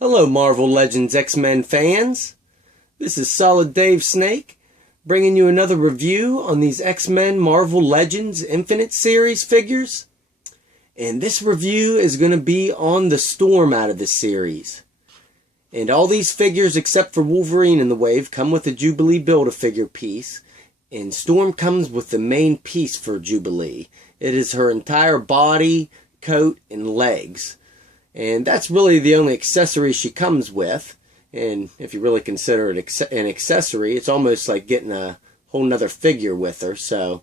Hello Marvel Legends X-Men fans, this is Solid Dave Snake bringing you another review on these X-Men Marvel Legends Infinite Series figures. And this review is going to be on the Storm out of this series. And all these figures except for Wolverine and the Wave come with a Jubilee Build-A-Figure piece. And Storm comes with the main piece for Jubilee. It is her entire body, coat, and legs. And that's really the only accessory she comes with. And if you really consider it an accessory, it's almost like getting a whole nother figure with her. So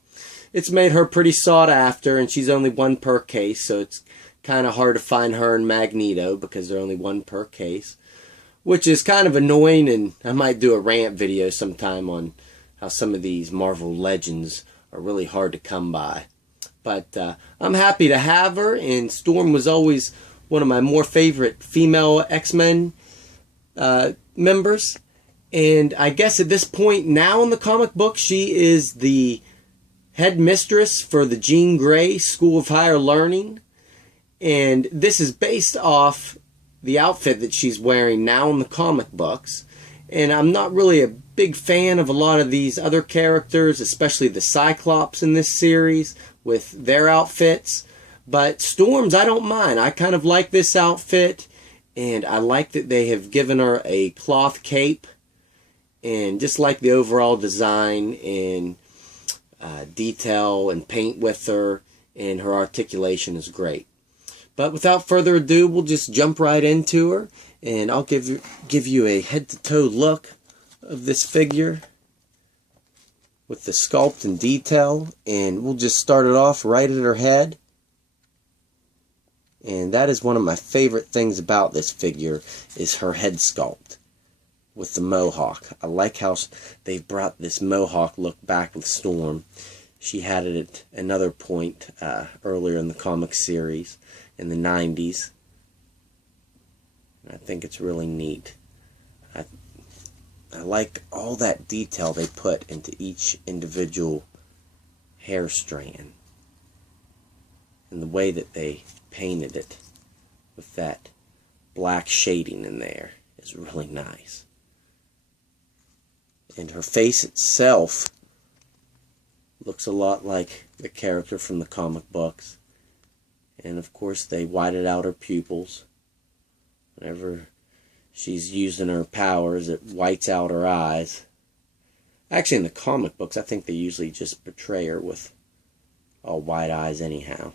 it's made her pretty sought after, and she's only one per case. So it's kind of hard to find her and Magneto because they're only one per case. Which is kind of annoying, and I might do a rant video sometime on how some of these Marvel Legends are really hard to come by. But I'm happy to have her, and Storm was always one of my more favorite female X-Men members. And I guess at this point now in the comic book, she is the headmistress for the Jean Grey School of Higher Learning. And this is based off the outfit that she's wearing now in the comic books. And I'm not really a big fan of a lot of these other characters, especially the Cyclops in this series with their outfits. But Storm's, I don't mind. I kind of like this outfit, and I like that they have given her a cloth cape, and just like the overall design and detail and paint with her, and her articulation is great. But without further ado, we'll just jump right into her, and I'll give you a head-to-toe look of this figure with the sculpt and detail, and we'll just start it off right at her head. And that is one of my favorite things about this figure, is her head sculpt with the mohawk. I like how they've brought this mohawk look back with Storm. She had it at another point earlier in the comic series in the 90s. And I think it's really neat. I like all that detail they put into each individual hair strand. And the way that they painted it with that black shading in there is really nice. And her face itself looks a lot like the character from the comic books. And of course they whited out her pupils. Whenever she's using her powers, it whites out her eyes. Actually in the comic books I think they usually just portray her with all white eyes anyhow.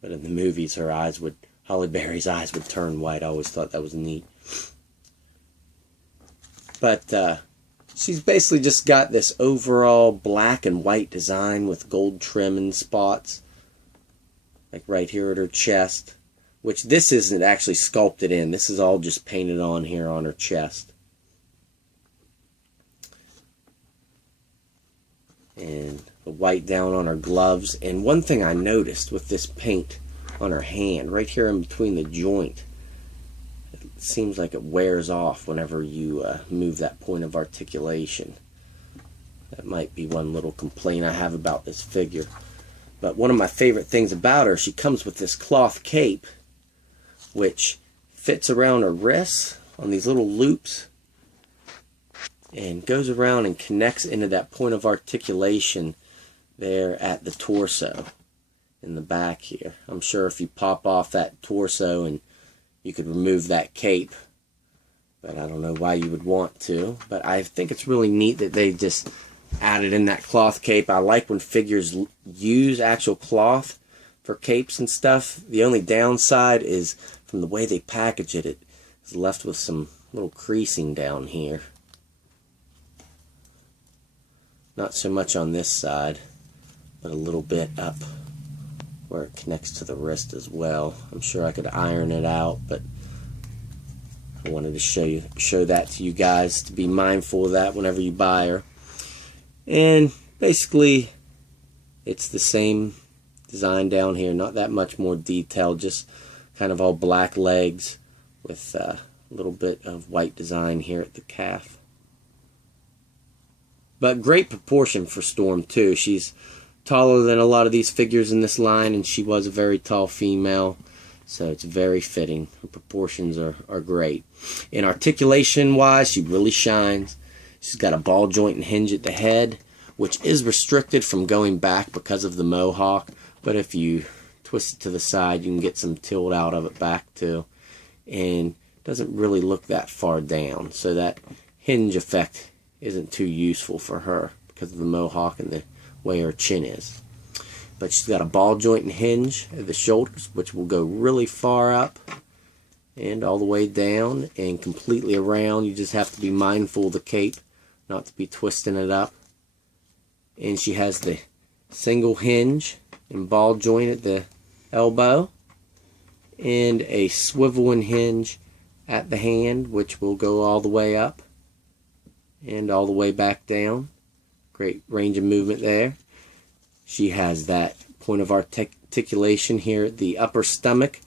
But in the movies, Holly Berry's eyes would turn white. I always thought that was neat. But she's basically just got this overall black and white design with gold trim and spots. Like right here at her chest. Which this isn't actually sculpted in. This is all just painted on here on her chest. And the white down on her gloves. And one thing I noticed with this paint on her hand, right here in between the joint, it seems like it wears off whenever you move that point of articulation. That might be one little complaint I have about this figure. But one of my favorite things about her, she comes with this cloth cape, which fits around her wrists on these little loops, and goes around and connects into that point of articulation there at the torso in the back here. I'm sure if you pop off that torso and you could remove that cape, but I don't know why you would want to. But I think it's really neat that they just added in that cloth cape. I like when figures use actual cloth for capes and stuff. The only downside is from the way they package it, it is left with some little creasing down here. Not so much on this side, but a little bit up where it connects to the wrist as well. I'm sure I could iron it out, but I wanted to show that to you guys, to be mindful of that whenever you buy her. And basically it's the same design down here, not that much more detail, just kind of all black legs with a little bit of white design here at the calf. But great proportion for Storm too. She's taller than a lot of these figures in this line, and she was a very tall female. So it's very fitting. Her proportions are great. And articulation wise, she really shines. She's got a ball joint and hinge at the head, which is restricted from going back because of the mohawk. But if you twist it to the side, you can get some tilt out of it back too. And it doesn't really look that far down. So that hinge effect isn't too useful for her because of the mohawk and the way her chin is. But she's got a ball joint and hinge at the shoulders, which will go really far up and all the way down and completely around. You just have to be mindful of the cape, not to be twisting it up. And she has the single hinge and ball joint at the elbow and a swivel and hinge at the hand, which will go all the way up and all the way back down. Great range of movement there. She has that point of articulation here at the upper stomach,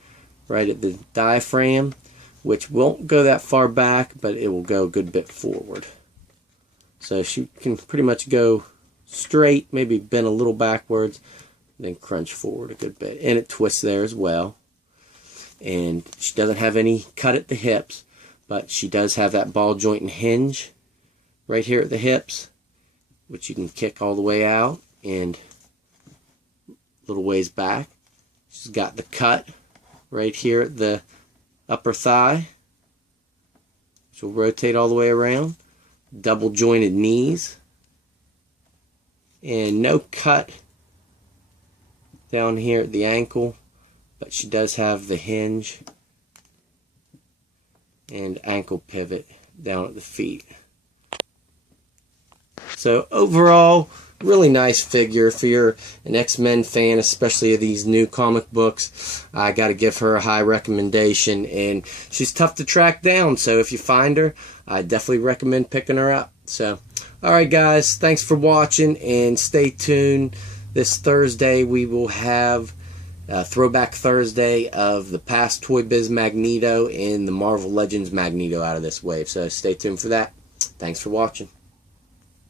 right at the diaphragm, which won't go that far back, but it will go a good bit forward. So she can pretty much go straight, maybe bend a little backwards, then crunch forward a good bit. And it twists there as well. And she doesn't have any cut at the hips, but she does have that ball joint and hinge right here at the hips, which you can kick all the way out and little ways back. She's got the cut right here at the upper thigh, which will rotate all the way around. Double jointed knees, and no cut down here at the ankle, but she does have the hinge and ankle pivot down at the feet. So overall, really nice figure. If you're an X-Men fan, especially of these new comic books, I got to give her a high recommendation. And she's tough to track down, so if you find her, I definitely recommend picking her up. So, alright guys, thanks for watching, and stay tuned. This Thursday we will have Throwback Thursday of the past Toy Biz Magneto and the Marvel Legends Magneto out of this wave. So stay tuned for that. Thanks for watching.